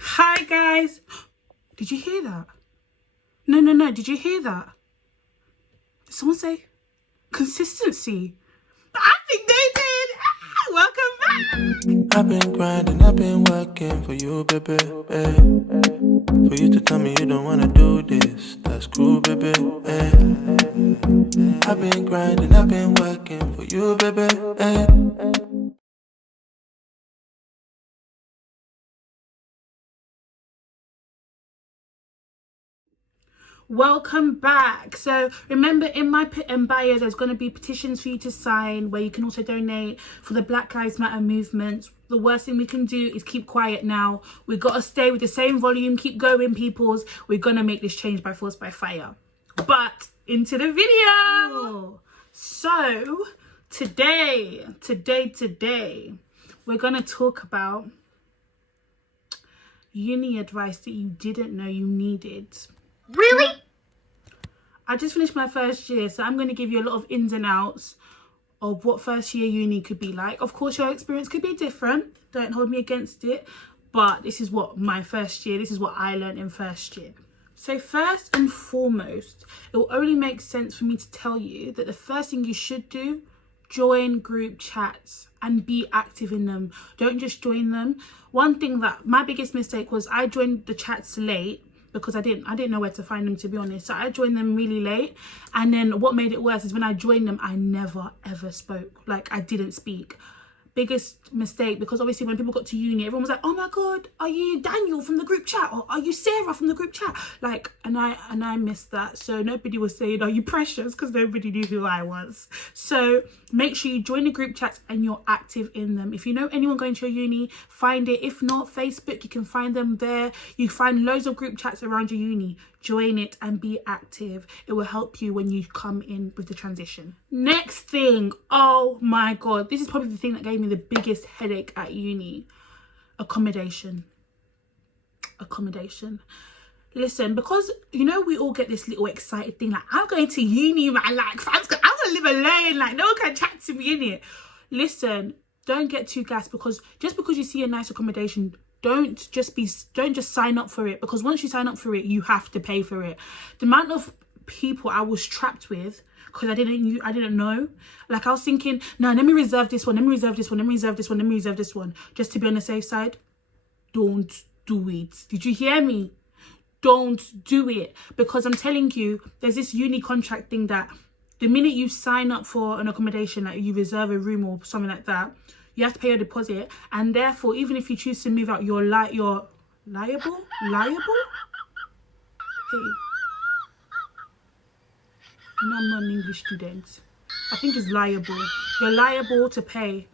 Hi guys, did you hear that? No, did you hear that? Did someone say consistency? I think they did. Welcome back. I've been grinding, I've been working for you, baby. For you to tell me you don't wanna do this, that's cool, baby. I've been grinding, I've been working for you, baby. Welcome back. So remember, in my bio there's going to be petitions for you to sign where you can also donate for the Black Lives Matter movement. The worst thing we can do is keep quiet now. We've got to stay with the same volume, keep going, peoples. We're going to make this change by force, by fire. But into the video. So today we're going to talk about uni advice that you didn't know you needed. Really? I just finished my first year, so I'm going to give you a lot of ins and outs of what first year uni could be like. Of course, your experience could be different. Don't hold me against it. But this is what my first year, this is what I learned in first year. So first and foremost, it will only make sense for me to tell you that the first thing you should do, join group chats and be active in them. Don't just join them. One thing that my biggest mistake was, I joined the chats late because I didn't know where to find them, to be honest. So I joined them really late, and then what made it worse is when I joined them, I never ever spoke. Like, I didn't speak. Biggest mistake, because obviously when people got to uni, everyone was like, oh my god, are you Daniel from the group chat, or are you Sarah from the group chat? Like, and I missed that. So nobody was saying, are you Precious, because nobody knew who I was. So make sure you join the group chats and you're active in them. If you know anyone going to your uni, find it. If not, Facebook, you can find them there. You find loads of group chats around your uni. Join it and be active. It will help you when you come in with the transition. Next thing, oh my god, this is probably the thing that gave me the biggest headache at uni. Accommodation. Listen, because you know we all get this little excited thing like, I'm going to uni, man, like I'm gonna live alone, like no one can chat to me in it. Listen, don't get too gassed, because just because you see a nice accommodation, don't just sign up for it, because once you sign up for it, you have to pay for it. The amount of people I was trapped with because I didn't know. Like, I was thinking, no, let me reserve this one, let me reserve this one, let me reserve this one, let me reserve this one, just to be on the safe side. Don't do it. Did you hear me? Don't do it, because I'm telling you, there's this uni contract thing that the minute you sign up for an accommodation, like you reserve a room or something like that, you have to pay a deposit, and therefore, even if you choose to move out, you're liable. Hey, you know I'm not an English student. I think it's liable. You're liable to pay.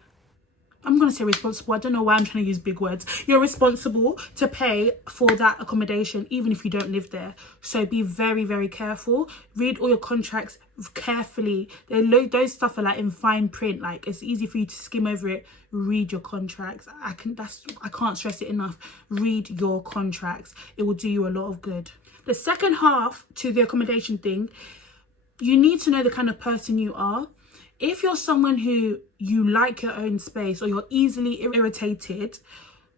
I'm going to say responsible. I don't know why I'm trying to use big words. You're responsible to pay for that accommodation, even if you don't live there. So be very, very careful. Read all your contracts carefully. Those stuff are like in fine print. Like, it's easy for you to skim over it. Read your contracts. I can't stress it enough. Read your contracts. It will do you a lot of good. The second half to the accommodation thing, you need to know the kind of person you are. If you're someone who you like your own space, or you're easily irritated,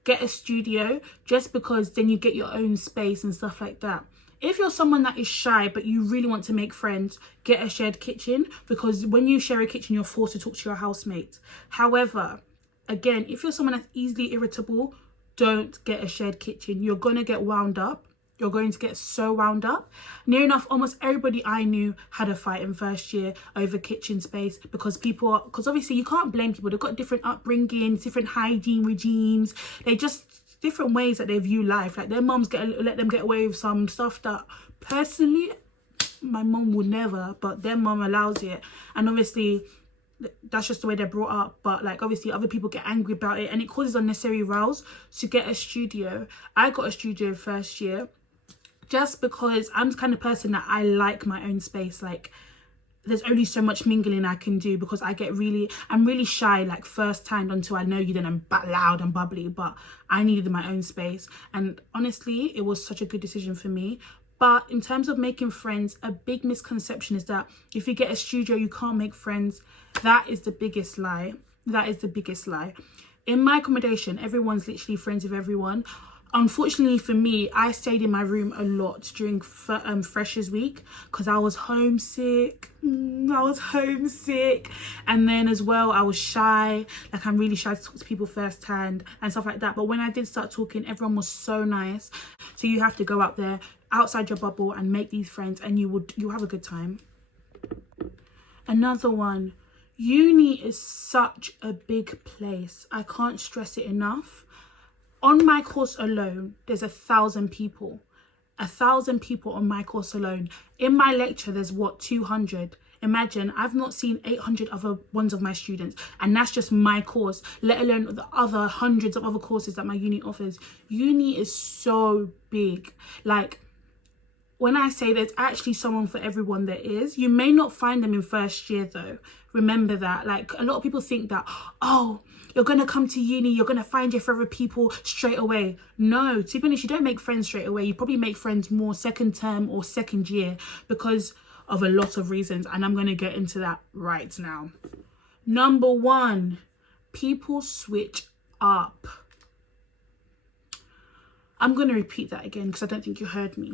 get a studio, just because then you get your own space and stuff like that. If you're someone that is shy but you really want to make friends, get a shared kitchen, because when you share a kitchen, you're forced to talk to your housemate. However, again, if you're someone that's easily irritable, don't get a shared kitchen. You're going to get wound up. You're going to get so wound up. Near enough, almost everybody I knew had a fight in first year over kitchen space, because obviously you can't blame people. They've got different upbringings, different hygiene regimes. They just different ways that they view life. Like, their mums let them get away with some stuff that personally my mum would never, but their mum allows it. And obviously that's just the way they're brought up. But like, obviously other people get angry about it and it causes unnecessary rows. To get a studio, I got a studio first year, just because I'm the kind of person that I like my own space. Like, there's only so much mingling I can do, because I'm really shy, like, first time, until I know you, then I'm loud and bubbly. But I needed my own space, and honestly, it was such a good decision for me. But in terms of making friends, a big misconception is that if you get a studio, you can't make friends. That is the biggest lie. In my accommodation, everyone's literally friends with everyone. Unfortunately for me, I stayed in my room a lot during Freshers Week because I was homesick. I was homesick. And then as well, I was shy. Like, I'm really shy to talk to people firsthand and stuff like that. But when I did start talking, everyone was so nice. So you have to go out there, outside your bubble, and make these friends, and you'll have a good time. Another one. Uni is such a big place. I can't stress it enough. On my course alone, there's 1,000 people. 1,000 people on my course alone. In my lecture, there's what, 200? Imagine, I've not seen 800 other ones of my students, and that's just my course, let alone the other hundreds of other courses that my uni offers. Uni is so big. Like, when I say there's actually someone for everyone, there is. You may not find them in first year though. Remember that. Like, a lot of people think that, oh, you're going to come to uni, you're going to find your favourite people straight away. No, to be honest, you don't make friends straight away. You probably make friends more second term or second year because of a lot of reasons. And I'm going to get into that right now. Number one, people switch up. I'm going to repeat that again because I don't think you heard me.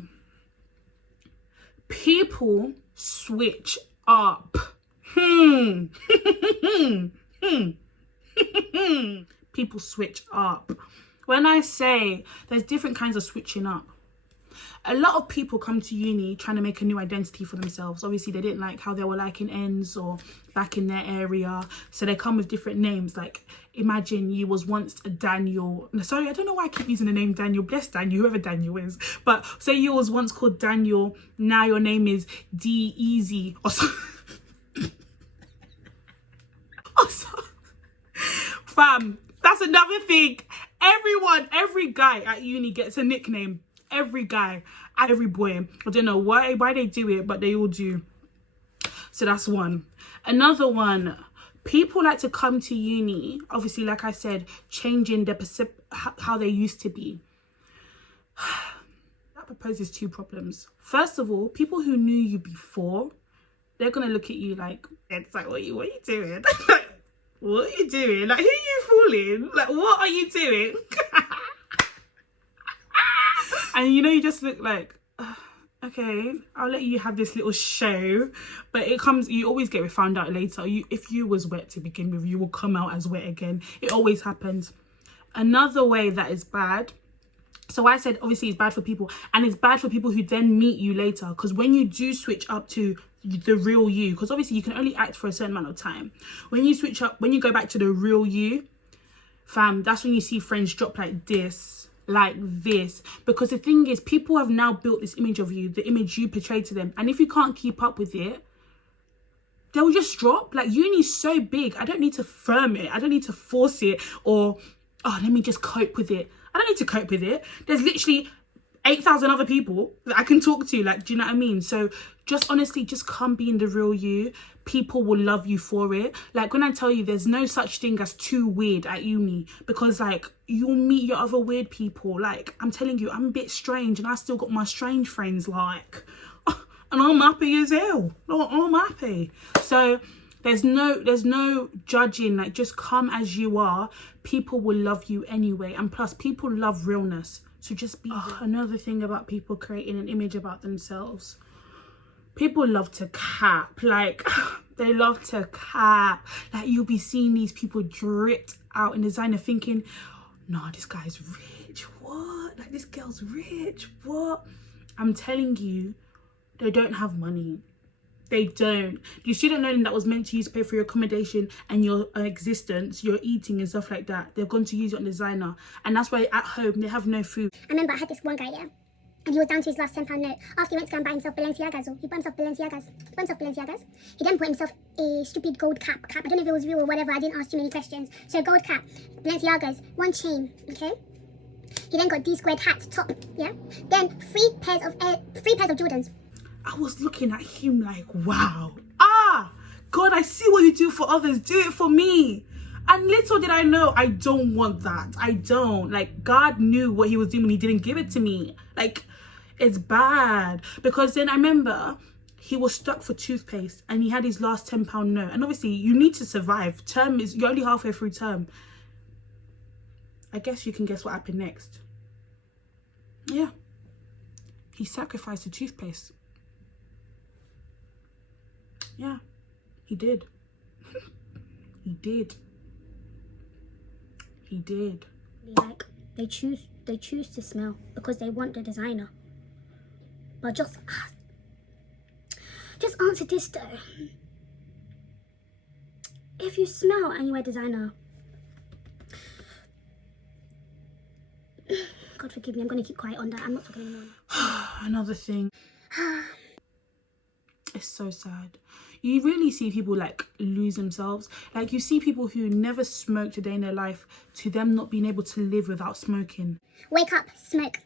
People switch up. People switch up. When I say there's different kinds of switching up, a lot of people come to uni trying to make a new identity for themselves. Obviously, they didn't like how they were like in ends or back in their area, so they come with different names. Like, imagine you was once a Daniel. Sorry, I don't know why I keep using the name Daniel. Bless Daniel, whoever Daniel is. But say you was once called Daniel, now your name is D Easy or so. Fam, that's another thing. Every guy at uni gets a nickname. Every guy, every boy. I don't know why they do it, but they all do. So that's one. Another one. People like to come to uni, obviously, like I said, changing their how they used to be. That proposes two problems. First of all, people who knew you before, they're gonna look at you like, it's like, what are you doing? What are you doing? Like, who are you fooling? Like, what are you doing? And you know, you just look like, okay, I'll let you have this little show. But it comes, you always get found out later. If you was wet to begin with, you will come out as wet again. It always happens. Another way that is bad. So I said, obviously, it's bad for people. And it's bad for people who then meet you later. Because when you do switch up to the real you, because obviously you can only act for a certain amount of time. When you switch up, when you go back to the real you, fam, that's when you see friends drop like this. Because the thing is, people have now built this image of you, the image you portray to them. And if you can't keep up with it, they'll just drop. Like, uni's so big. I don't need to firm it. I don't need to force it or, oh, let me just cope with it. I don't need to cope with it. There's literally 8,000 other people that I can talk to. Like, do you know what I mean? So just honestly, just come being the real you. People will love you for it. Like, when I tell you, there's no such thing as too weird at uni, because like, you'll meet your other weird people. Like, I'm telling you, I'm a bit strange and I still got my strange friends, like, and I'm happy as hell. I'm happy. So there's no judging. Like, just come as you are. People will love you anyway. And plus, people love realness. So just be another thing about people creating an image about themselves. People love to cap. Like, they love to cap. Like, you'll be seeing these people dripped out in designer thinking, nah, this guy's rich. What? Like, this girl's rich. What? I'm telling you, they don't have money. They don't. The student loan that was meant to use to pay for your accommodation and your existence, your eating and stuff like that, they're going to use it on designer. And that's why at home, they have no food. I remember I had this one guy, yeah, and he was down to his last £10 note. After he went to go and buy himself Balenciagas, he bought himself Balenciagas. He then bought himself a stupid gold cap. I don't know if it was real or whatever. I didn't ask too many questions. So gold cap, Balenciagas, one chain, okay? He then got D-squared hat, top, yeah? Then three pairs of Jordans. I was looking at him like, wow. God, I see what you do for others. Do it for me. And little did I know, I don't want that. I don't. Like, God knew what he was doing when he didn't give it to me. Like, it's bad. Because then I remember he was stuck for toothpaste and he had his last £10 note. And obviously, you need to survive. You're only halfway through term. I guess you can guess what happened next. Yeah. He sacrificed the toothpaste. Yeah, he did. He did. He did. Like, they choose to smell because they want the designer. But just answer this though. If you smell and you wear designer, God forgive me, I'm going to keep quiet on that. I'm not talking anymore. Another thing. It's so sad. You really see people like lose themselves. Like, you see people who never smoked a day in their life to them not being able to live without smoking. Wake up, smoke.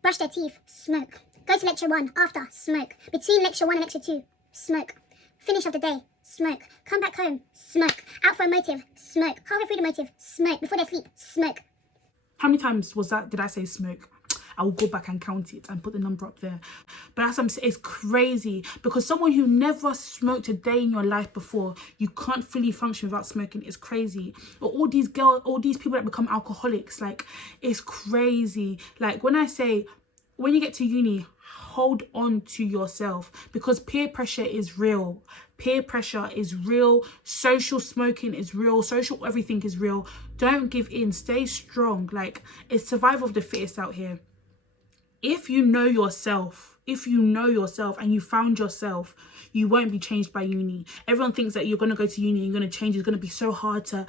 Brush their teeth, smoke. Go to lecture 1, after, smoke. Between lecture 1 and lecture 2, smoke. Finish of the day, smoke. Come back home, smoke. Out for a motive, smoke. Halfway through the motive, smoke. Before they sleep, smoke. How many times did I say smoke? I will go back and count it and put the number up there. But that's what I'm saying, it's crazy, because someone who never smoked a day in your life before, you can't fully function without smoking. It's crazy. Or all these people that become alcoholics, like, it's crazy. Like, when I say, when you get to uni, hold on to yourself, because peer pressure is real. Peer pressure is real. Social smoking is real. Social everything is real. Don't give in. Stay strong. Like, it's survival of the fittest out here. If you know yourself and you found yourself, you won't be changed by uni. Everyone thinks that you're going to go to uni and you're going to change. It's going to be so hard to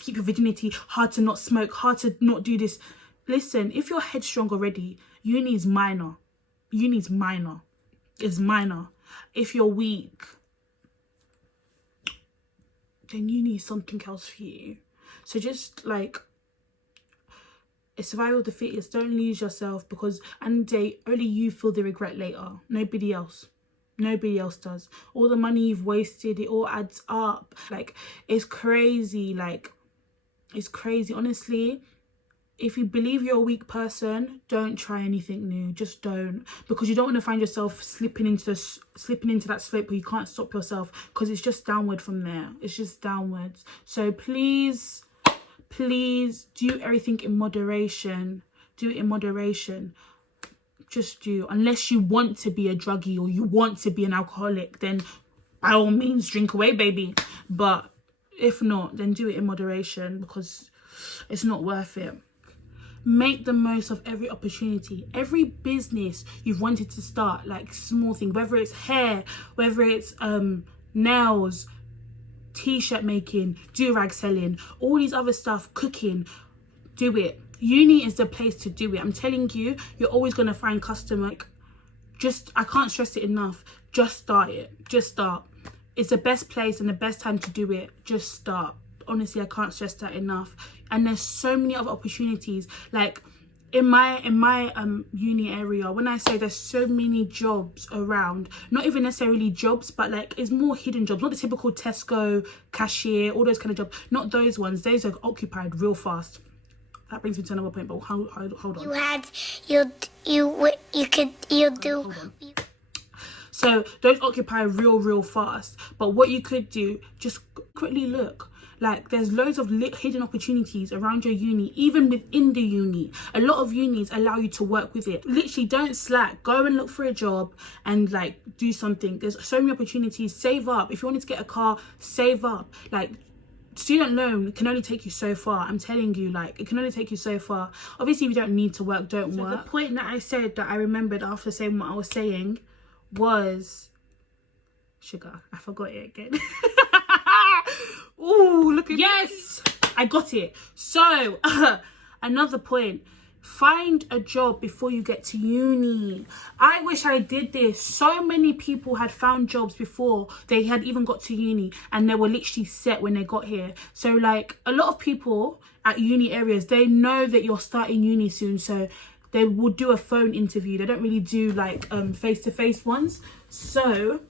keep your virginity, hard to not smoke, hard to not do this. Listen, if you're headstrong already, uni is minor. Uni is minor. It's minor. If you're weak, then uni is something else for you. So just like, it's survival of the fittest. Don't lose yourself, because and day only you feel the regret later. Nobody else. Nobody else does. All the money you've wasted, it all adds up. Like, it's crazy. Like, it's crazy. Honestly, if you believe you're a weak person, don't try anything new. Just don't, because you don't want to find yourself slipping into that slope where you can't stop yourself, because it's just downward from there. It's just downwards. So please do everything in moderation. Do it in moderation. Just do. Unless you want to be a druggie or you want to be an alcoholic, then by all means drink away, baby. But if not, then do it in moderation, because it's not worth it. Make the most of every opportunity. Every business you've wanted to start, like small thing, whether it's hair, whether it's nails, t-shirt making, do-rag selling, all these other stuff, cooking, do it. Uni is the place to do it. I'm telling you, you're always going to find customer. I can't stress it enough. Just start it. Just start. It's the best place and the best time to do it. Just start. Honestly, I can't stress that enough. And there's so many other opportunities. Like, in my uni area, when I say there's so many jobs around, not even necessarily jobs, but like, it's more hidden jobs, not the typical Tesco cashier, all those kind of jobs, not those ones. Those are occupied real fast. That brings me to another point, but hold on. You do. So those occupy real fast. But what you could do, just quickly look. Like, there's loads of hidden opportunities around your uni, even within the uni. A lot of unis allow you to work with it. Literally, don't slack. Go and look for a job and like do something. There's so many opportunities. Save up. If you wanted to get a car, save up. Like, student loan can only take you so far. I'm telling you, like, it can only take you so far. Obviously, if you don't need to work, don't work. The point that I said that I remembered after saying what I was saying was sugar. I forgot it again. Ooh, look at yes, I got it. So another point, find a job before you get to uni. I wish I did this. So many people had found jobs before they had even got to uni, and they were literally set when they got here. So like, a lot of people at uni areas, they know that you're starting uni soon, so they will do a phone interview. They don't really do like face-to-face ones. So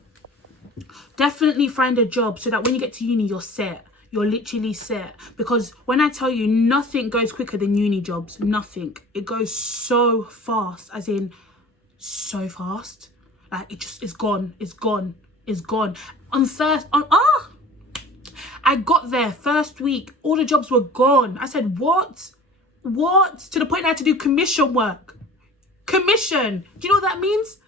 definitely find a job so that when you get to uni, you're set. You're literally set. Because when I tell you, nothing goes quicker than uni jobs. Nothing. It goes so fast, as in so fast. Like, it just is gone. It's gone. It's gone. I got there first week, all the jobs were gone. I said, what? To the point I had to do commission work. Commission. Do you know what that means?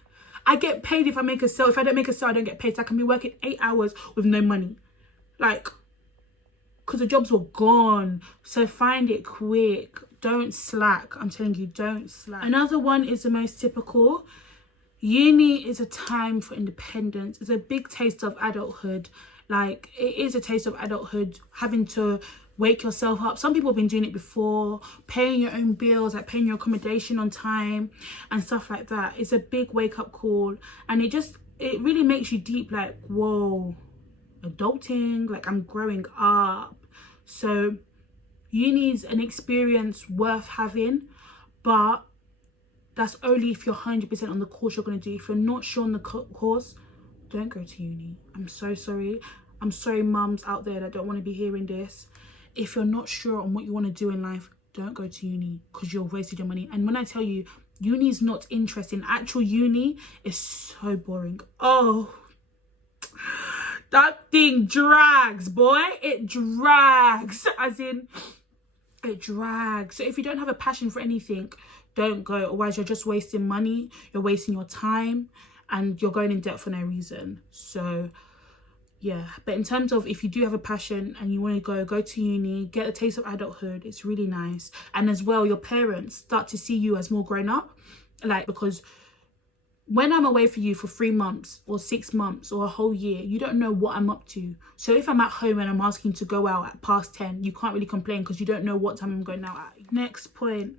I get paid if I make a sale. If I don't make a sale, I don't get paid. So I can be working 8 hours with no money. Like, because the jobs were gone. So find it quick. Don't slack. I'm telling you, don't slack. Another one is the most typical. Uni is a time for independence. It's a big taste of adulthood. Like, it is a taste of adulthood, having to wake yourself up. Some people have been doing it before, paying your own bills, like paying your accommodation on time and stuff like that. It's a big wake up call, and it really makes you deep, like, whoa, adulting, like I'm growing up. So uni's an experience worth having, but that's only if you're 100% on the course you're going to do. If you're not sure on the course, don't go to uni. I'm so sorry. I'm sorry, mums out there that don't want to be hearing this. If you're not sure on what you want to do in life, don't go to uni, because you're wasted your money. And when I tell you, uni is not interesting. Actual uni is so boring. Oh, that thing drags, boy. It drags. As in, it drags. So if you don't have a passion for anything, don't go. Otherwise, you're just wasting money. You're wasting your time. And you're going in debt for no reason. So yeah, but in terms of if you do have a passion and you want to go to uni, get a taste of adulthood. It's really nice. And as well, your parents start to see you as more grown up. Like, because when I'm away for you for 3 months or 6 months or a whole year, you don't know what I'm up to. So if I'm at home and I'm asking to go out at past 10, you can't really complain because you don't know what time I'm going out at. Next point.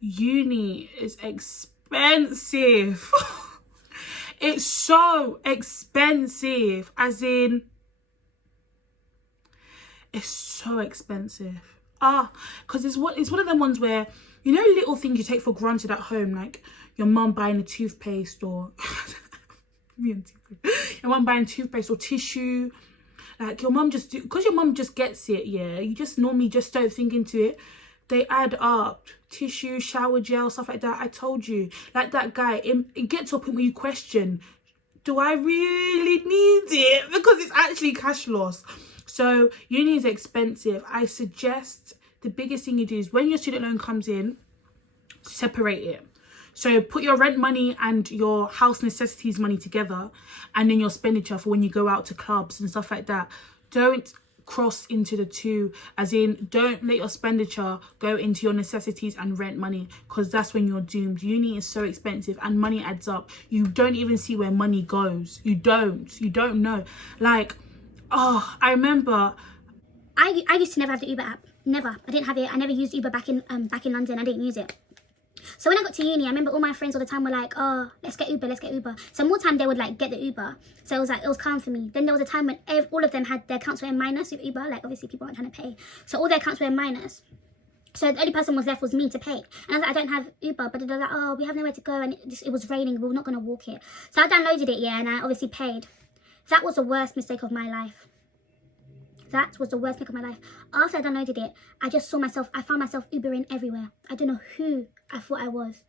Uni is expensive. It's so expensive. As in, it's so expensive. Because it's one of them ones where, you know, little things you take for granted at home, like your mum buying a toothpaste or your mum buying toothpaste or tissue. Like your mum just because your mum just gets it, yeah. You just normally just don't think into it. They add up. Tissue, shower gel, stuff like that. I told you, like that guy, it gets to a point where you question, do I really need it? Because it's actually cash loss. So uni is expensive. I suggest the biggest thing you do is when your student loan comes in, separate it. So put your rent money and your house necessities money together, and then your expenditure for when you go out to clubs and stuff like that. Don't cross into the two, as in don't let your expenditure go into your necessities and rent money, because that's when you're doomed. Uni is so expensive and money adds up. You don't even see where money goes. You don't know. Like, oh, I remember I used to never have the Uber app. Never. I didn't have it. I never used Uber back in London. I didn't use it. So when I got to uni, I remember all my friends all the time were like, oh, let's get Uber. So more time they would like get the Uber. So it was like, it was calm for me. Then there was a time when all of them had their accounts were in minus with Uber. Like, obviously people aren't trying to pay. So all their accounts were in minus. So the only person was left was me to pay. And I was like, I don't have Uber. But they were like, oh, we have nowhere to go. And it was raining. We were not going to walk it. So I downloaded it, yeah, and I obviously paid. That was the worst mistake of my life. That was the worst mistake of my life. After I downloaded it, I found myself Ubering everywhere. I don't know who I thought I was.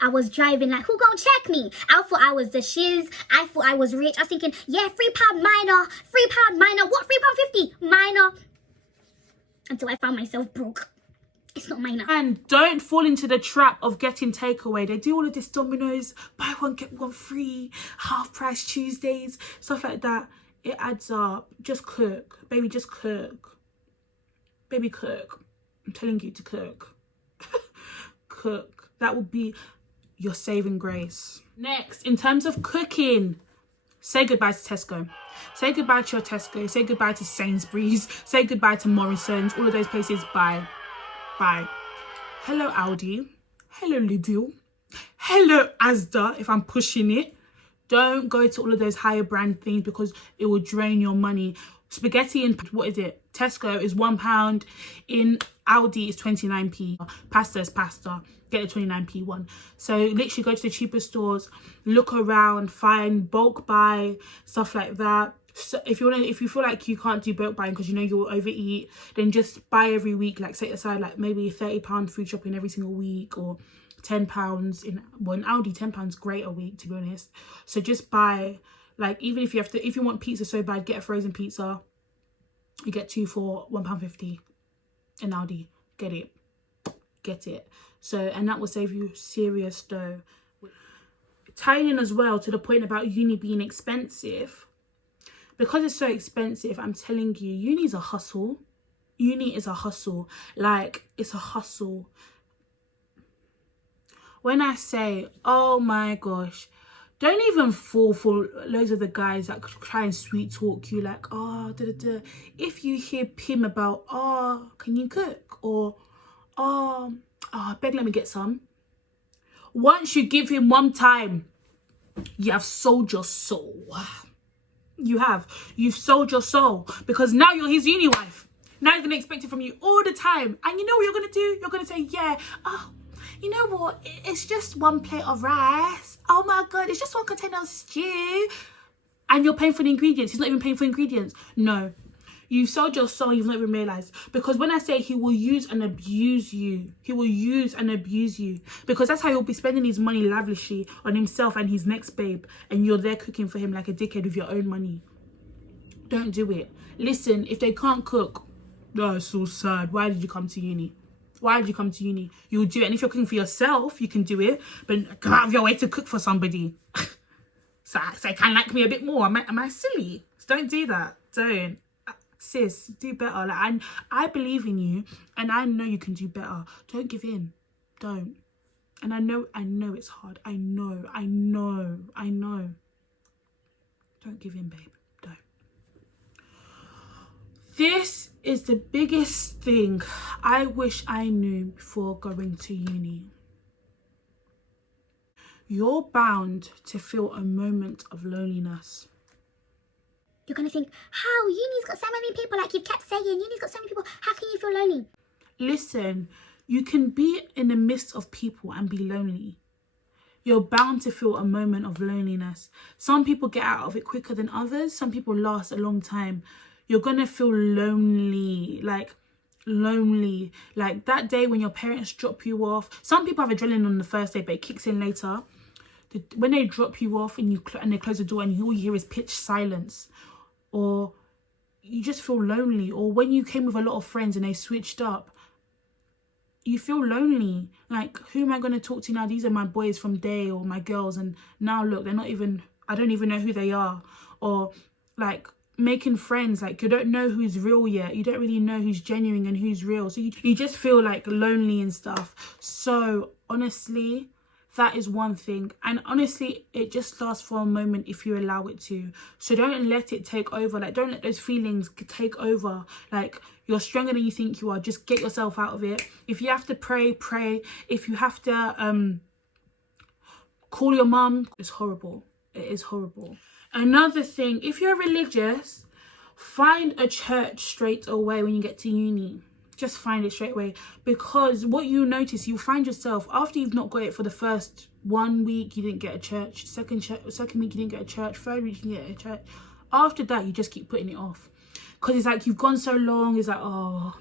I was driving like, who gonna check me? I thought I was the shiz. I thought I was rich. I was thinking, yeah, £3 minor. What, £3.50? Minor. Until I found myself broke. It's not minor. And don't fall into the trap of getting takeaway. They do all of this Domino's, buy one, get one free, half price Tuesdays, stuff like that. It adds up. Just cook. Baby, just cook. Baby, cook. I'm telling you to cook. Cook. That will be your saving grace. Next, in terms of cooking, say goodbye to Tesco. Say goodbye to your Tesco. Say goodbye to Sainsbury's. Say goodbye to Morrison's. All of those places. Bye. Bye. Hello, Aldi. Hello, Lidl. Hello, Asda, if I'm pushing it. Don't go to all of those higher brand things because it will drain your money. Spaghetti in, what is it? Tesco is £1. In Aldi is 29p. Pasta is pasta. Get the 29p one. So literally go to the cheaper stores, look around, find bulk buy, stuff like that. So if you feel like you can't do bulk buying because you know you'll overeat, then just buy every week. Like set aside like maybe £30 food shopping every single week, or £10 in Aldi. £10 great a week, to be honest. So just buy, like, even if you want pizza so bad, get a frozen pizza. You get 2 for £1.50 in Aldi. Get it. get it. So, and that will save you serious dough. Tying in as well to the point about uni being expensive, because it's so expensive, I'm telling you, uni is a hustle. Uni is a hustle. Like, it's a hustle. When I say, oh my gosh, don't even fall for loads of the guys that try and sweet talk you, like, oh, da, da, da. If you hear Pim about, oh, can you cook? Or, oh, beg, let me get some. Once you give him one time, you have sold your soul. You've sold your soul, because now you're his uni wife. Now he's gonna expect it from you all the time. And you know what you're gonna do? You're gonna say, yeah, oh, you know what? It's just one plate of rice. Oh my God, it's just one container of stew. And you're paying for the ingredients. He's not even paying for ingredients. No. You've sold your soul, you've not even realised. Because when I say he will use and abuse you, he will use and abuse you. Because that's how he'll be spending his money lavishly on himself and his next babe. And you're there cooking for him like a dickhead with your own money. Don't do it. Listen, if they can't cook, that's so sad. Why did you come to uni? Why did you come to uni? You'll do it. And if you're cooking for yourself, you can do it. But go out of your way to cook for somebody. So I can like me a bit more. Am I silly? Don't do that. Don't. Sis, do better. Like, I believe in you, and I know you can do better. Don't give in. Don't. And I know it's hard. I know. Don't give in, babe. Don't. This is the biggest thing I wish I knew before going to uni. You're bound to feel a moment of loneliness. You're going to think, how? Uni's got so many people, like you've kept saying, uni's got so many people. How can you feel lonely? Listen, you can be in the midst of people and be lonely. You're bound to feel a moment of loneliness. Some people get out of it quicker than others. Some people last a long time. You're going to feel lonely, like that day when your parents drop you off. Some people have adrenaline on the first day, but it kicks in later. When they drop you off and they close the door and all you hear is pitch silence, or you just feel lonely, or when you came with a lot of friends and they switched up, you feel lonely. Like, who am I going to talk to now? These are my boys from day, or my girls, and now look, they're not even, I don't even know who they are. Or like making friends, like you don't know who's real yet. You don't really know who's genuine and who's real. So you just feel like lonely and stuff. So honestly, that is one thing. And honestly, it just lasts for a moment if you allow it to. So don't let it take over. Like, don't let those feelings take over. Like, you're stronger than you think you are. Just get yourself out of it. If you have to pray, pray. If you have to call your mum, it's horrible. It is horrible. Another thing, if you're religious, find a church straight away when you get to uni. Just find it straight away, because what you notice, you'll find yourself after you've not got it for the first 1 week, you didn't get a church, second week you didn't get a church, third week you didn't get a church. After that, you just keep putting it off, because it's like you've gone so long. It's like, oh,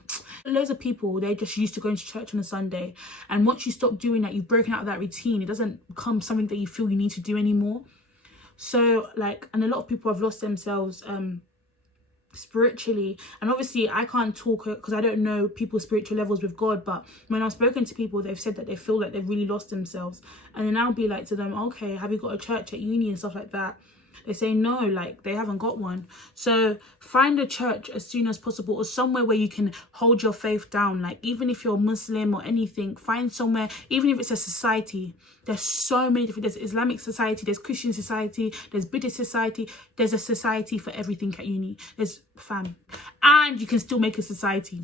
loads of people, they're just used to going to church on a Sunday, and once you stop doing that, you've broken out of that routine. It doesn't become something that you feel you need to do anymore. So like, and a lot of people have lost themselves spiritually. And obviously I can't talk because I don't know people's spiritual levels with God, but when I've spoken to people, they've said that they feel like they've really lost themselves. And then I'll be like to them, okay, have you got a church at uni and stuff like that? They say no, like they haven't got one. So find a church as soon as possible, or somewhere where you can hold your faith down. Like, even if you're Muslim or anything, find somewhere, even if it's a society. There's so many different, there's Islamic society, there's Christian society, there's Buddhist society. There's a society for everything at uni. There's fam. And you can still make a society.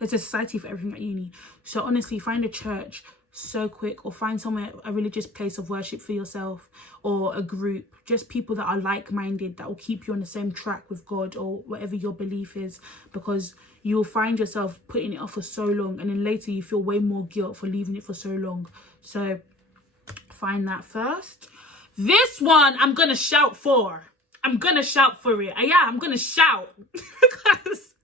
There's a society for everything at uni. So honestly, find a church so quick, or find somewhere, a religious place of worship for yourself, or a group, just people that are like-minded, that will keep you on the same track with God or whatever your belief is, because you will find yourself putting it off for so long, and then later you feel way more guilt for leaving it for so long. So find that first. This one I'm gonna shout for. I'm gonna shout for it. Yeah, I'm gonna shout because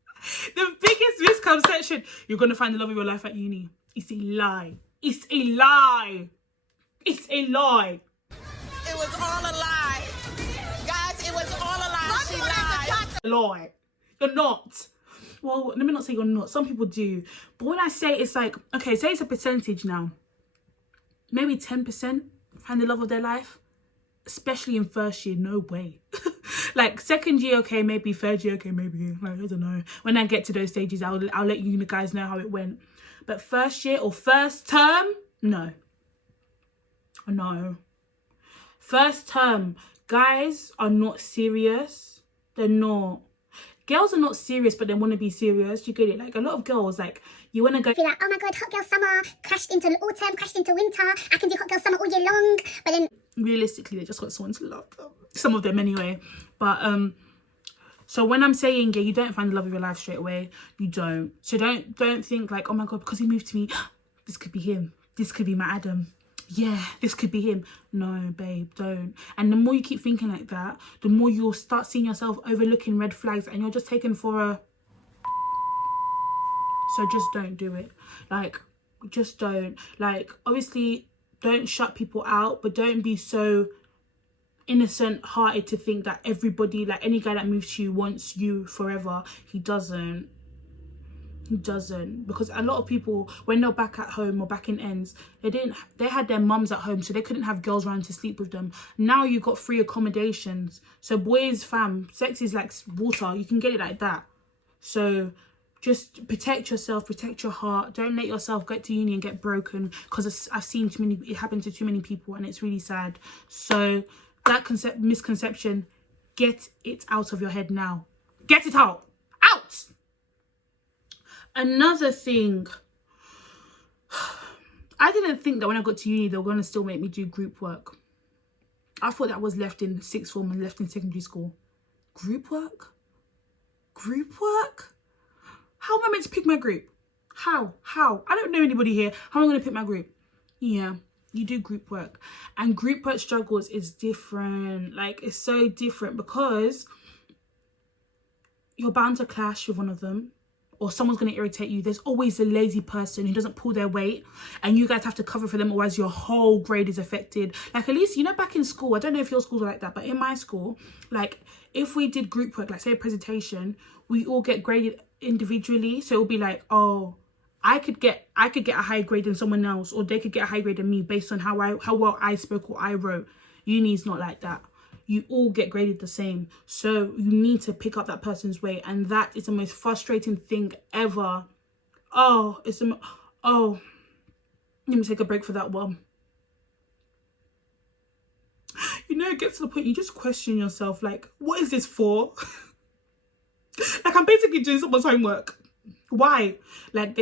the biggest misconception, you're gonna find the love of your life at uni. It's a lie. It's a lie. It's a lie. It was all a lie. Guys, it was all a lie. She lied. Lie. You're not. well, let me not say you're not. Some people do. But when I say it's like, okay, say it's a percentage now. Maybe 10% find the love of their life. Especially in first year, no way. Like second year, okay, maybe. Third year, okay, maybe. Like, I don't know. When I get to those stages, I'll let you guys know how it went. But first year or first term, no. No. First term, guys are not serious. They're not. Girls are not serious, but they want to be serious. You get it? Like, a lot of girls, like, you want to go... Feel like, oh my God, hot girl summer, crashed into autumn, crashed into winter. I can do hot girl summer all year long. But then... realistically, they just want someone to love them. Some of them anyway. But, so when I'm saying, yeah, you don't find the love of your life straight away. You don't. So don't think like, oh my God, because he moved to me, this could be him. This could be my Adam. Yeah, this could be him. No, babe, don't. And the more you keep thinking like that, the more you'll start seeing yourself overlooking red flags and you're just taken for a... So just don't do it. Like, just don't. Like, obviously, don't shut people out, but don't be so innocent-hearted to think that everybody, like any guy that moves to you wants you forever. He doesn't. He doesn't. Because a lot of people, when they're back at home or back in ends, they had their mums at home, so they couldn't have girls around to sleep with them. Now you've got free accommodations. So boys, fam, sex is like water. You can get it like that. So just protect yourself, protect your heart. Don't let yourself get to uni and get broken, because I've seen too many, it happen to too many people, and it's really sad. So that misconception, get it out of your head now. Get it out. Out! Another thing, I didn't think that when I got to uni, they were going to still make me do group work. I thought that was left in sixth form and left in secondary school. Group work? Group work? How am I meant to pick my group? How? I don't know anybody here. How am I going to pick my group? Yeah, you do group work. And group work struggles is different. Like, it's so different because you're bound to clash with one of them, or someone's going to irritate you. There's always a lazy person who doesn't pull their weight, and you guys have to cover for them, otherwise your whole grade is affected. Like, at least, you know, back in school, I don't know if your schools are like that, but in my school, like, if we did group work, like say a presentation, we all get graded individually. So it'll be like, oh, I could get a higher grade than someone else, or they could get a higher grade than me based on how well I spoke or I wrote. Uni's not like that. You all get graded the same. So you need to pick up that person's weight. And that is the most frustrating thing ever. Oh, let me take a break for that one. You know, it gets to the point you just question yourself, like, what is this for? Like, I'm basically doing someone's homework. Why? Like,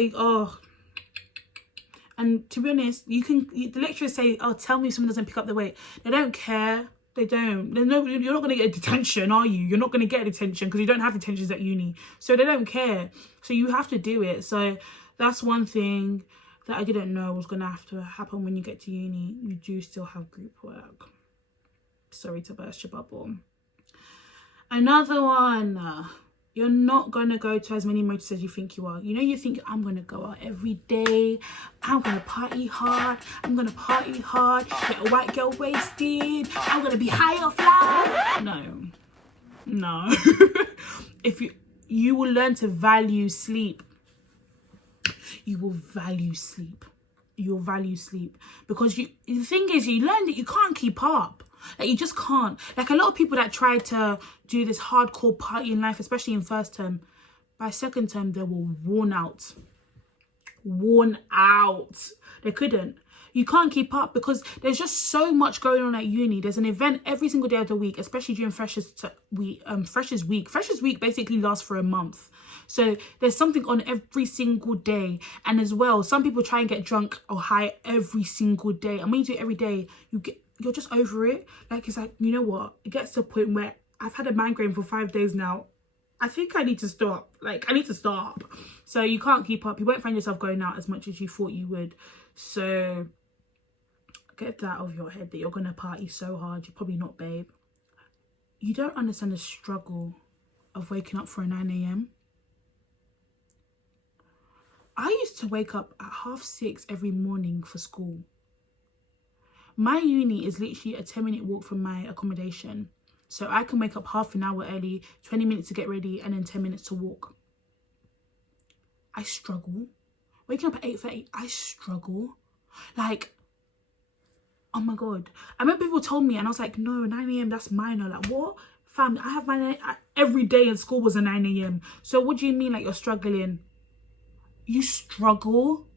and to be honest, the lecturers say, oh, tell me if someone doesn't pick up the weight. They don't care. They don't. You're not going to get a detention, are you? You're not going to get a detention because you don't have detentions at uni. So they don't care. So you have to do it. So that's one thing that I didn't know was going to have to happen when you get to uni. You do still have group work. Sorry to burst your bubble. Another one. You're not going to go to as many motives as you think you are. You know, you think, I'm going to go out every day. I'm going to party hard. I'm going to party hard. Get a white girl wasted. I'm going to be high off life. No. If you will learn to value sleep. You will value sleep. You'll value sleep. Because the thing is, you learn that you can't keep up. Like, you just can't. Like, a lot of people that try to do this hardcore party in life, especially in first term, by second term, they were worn out. Worn out. They couldn't. You can't keep up because there's just so much going on at uni. There's an event every single day of the week, especially during Freshers Week. Freshers Week basically lasts for a month. So there's something on every single day. And as well, some people try and get drunk or high every single day. And when you do it every day, you're just over it. Like, it's like, you know what? It gets to a point where I've had a migraine for 5 days now. I think I need to stop. Like, I need to stop. So you can't keep up. You won't find yourself going out as much as you thought you would. So get that out of your head that you're going to party so hard. You're probably not, babe. You don't understand the struggle of waking up for a 9 a.m. I used to wake up at 6:30 every morning for school. My uni is literally a 10-minute walk from my accommodation. So I can wake up half an hour early, 20 minutes to get ready, and then 10 minutes to walk. I struggle. Waking up at 8:30, I struggle. Like, oh my God. I remember people told me and I was like, no, 9 a.m, that's minor. Like, what? Fam, I have my every day in school was a 9 a.m. So what do you mean like you're struggling? You struggle?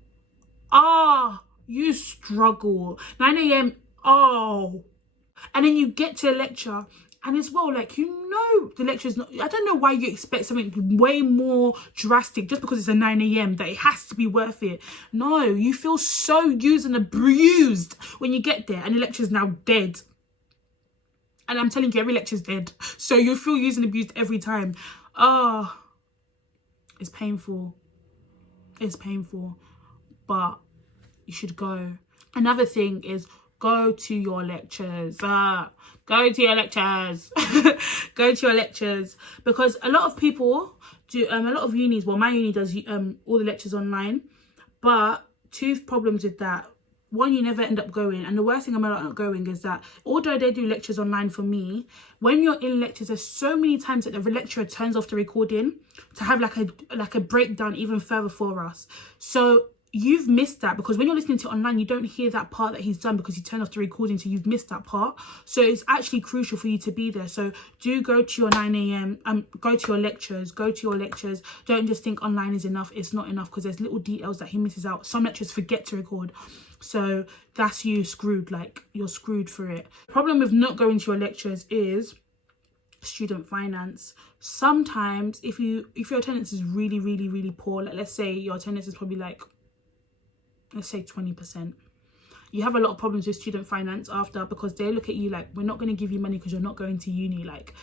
Ah, you struggle. 9 a.m, oh. And then you get to a lecture and as well, like, you know, the lecture's not, I don't know why you expect something way more drastic just because it's a 9 a.m. that it has to be worth it. No, you feel so used and abused when you get there and the lecture's now dead. And I'm telling you, every lecture's dead. So you feel used and abused every time. Oh, it's painful. It's painful. But you should go. Another thing is go to your lectures. Go to your lectures. Go to your lectures. Because a lot of people do, a lot of unis, well, my uni does all the lectures online. But two problems with that. One, you never end up going, and the worst thing about not going is that although they do lectures online for me, when you're in lectures, there's so many times that the lecturer turns off the recording to have like a breakdown even further for us. So you've missed that, because when you're listening to it online, you don't hear that part that he's done because he turned off the recording, so you've missed that part. So it's actually crucial for you to be there. So do go to your 9 a.m, go to your lectures, Don't just think online is enough. It's not enough, because there's little details that he misses out. Some lecturers forget to record, so that's you screwed. Like, you're screwed for it. The problem with not going to your lectures is student finance. Sometimes if your attendance is really, really, really poor, like let's say your attendance is probably like, let's say 20%, you have a lot of problems with student finance after, because they look at you like, we're not going to give you money because you're not going to uni. Like,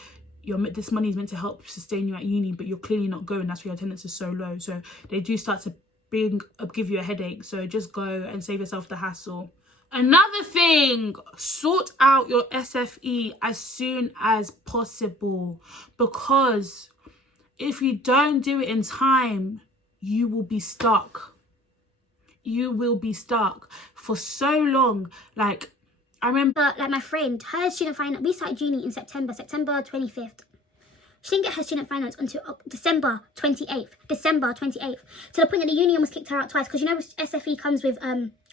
this money is meant to help sustain you at uni, but you're clearly not going. That's why your attendance is so low. So they do start to give you a headache. So just go and save yourself the hassle. Another thing, sort out your SFE as soon as possible, because if you don't do it in time, you will be stuck. You will be stuck for so long. Like, I remember, like, my friend, her student finance, we started uni in September 25th. She didn't get her student finance until December 28th. To the point that the uni almost kicked her out twice, because you know SFE comes with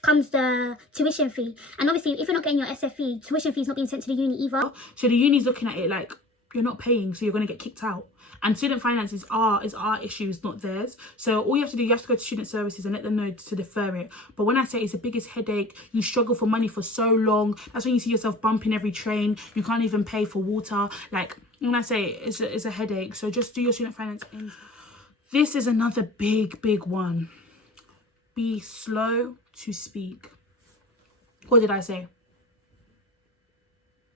comes the tuition fee. And obviously, if you're not getting your SFE, tuition fee is not being sent to the uni either. So the uni's looking at it like, you're not paying, so you're going to get kicked out. And student finance is our issue, it's not theirs. So all you have to do, you have to go to student services and let them know to defer it. But when I say it's the biggest headache, you struggle for money for so long. That's when you see yourself bumping every train. You can't even pay for water. Like, when I say it's a headache, so just do your student finance. This is another big one. Be slow to speak. What did I say?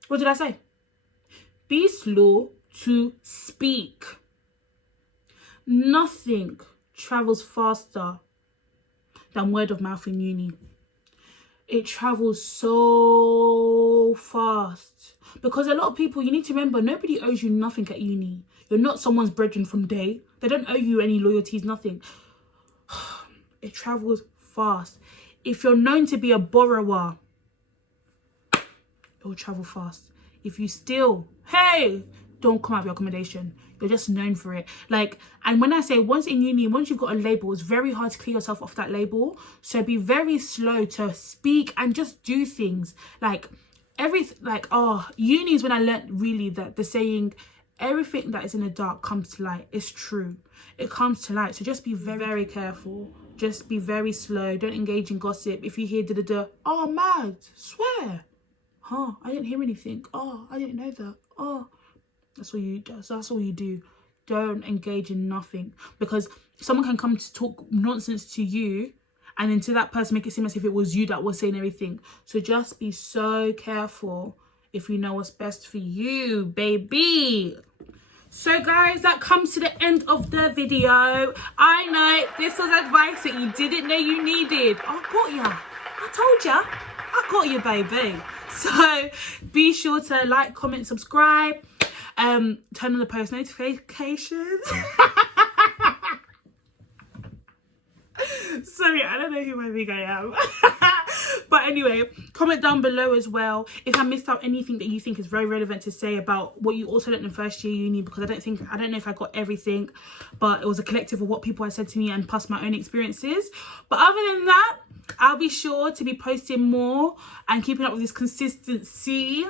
What did I say? Be slow to speak. Nothing travels faster than word of mouth in uni. It travels so fast, because a lot of people, you need to remember, nobody owes you nothing at uni. You're not someone's brethren from day. They don't owe you any loyalties, nothing. It travels fast. If you're known to be a borrower, it will travel fast. If you steal, hey, don't come out of your accommodation. You're just known for it. Like, and when I say once in uni, once you've got a label, it's very hard to clear yourself off that label. So be very slow to speak and just do things. Like, uni is when I learned really that the saying, everything that is in the dark comes to light. It's true. It comes to light. So just be very, very careful. Just be very slow. Don't engage in gossip. If you hear da-da-da, oh, mad, swear. Huh, I didn't hear anything. Oh, I didn't know that. Oh, that's all you do. Don't engage in nothing, because someone can come to talk nonsense to you, and then to that person make it seem as if it was you that was saying everything. So just be so careful if you know what's best for you, baby. So guys, that comes to the end of the video. I know this was advice that you didn't know you needed. I got ya. I told ya. I got you, baby. So be sure to like, comment, subscribe, turn on the post notifications. Sorry, I don't know who I think I am. But But anyway, comment down below as well if I missed out anything that you think is very relevant to say about what you also learned in first year uni, because I don't know if I got everything, but it was a collective of what people had said to me and plus my own experiences. But other than that, I'll be sure to be posting more and keeping up with this consistency.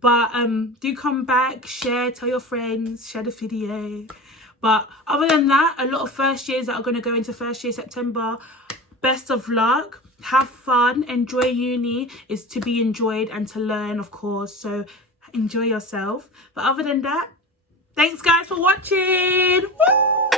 But do come back, share, tell your friends, share the video. But other than that, a lot of first years that are going to go into first year September, best of luck, have fun, enjoy uni. Is to be enjoyed and to learn, of course, so enjoy yourself. But other than that, thanks guys for watching. Woo!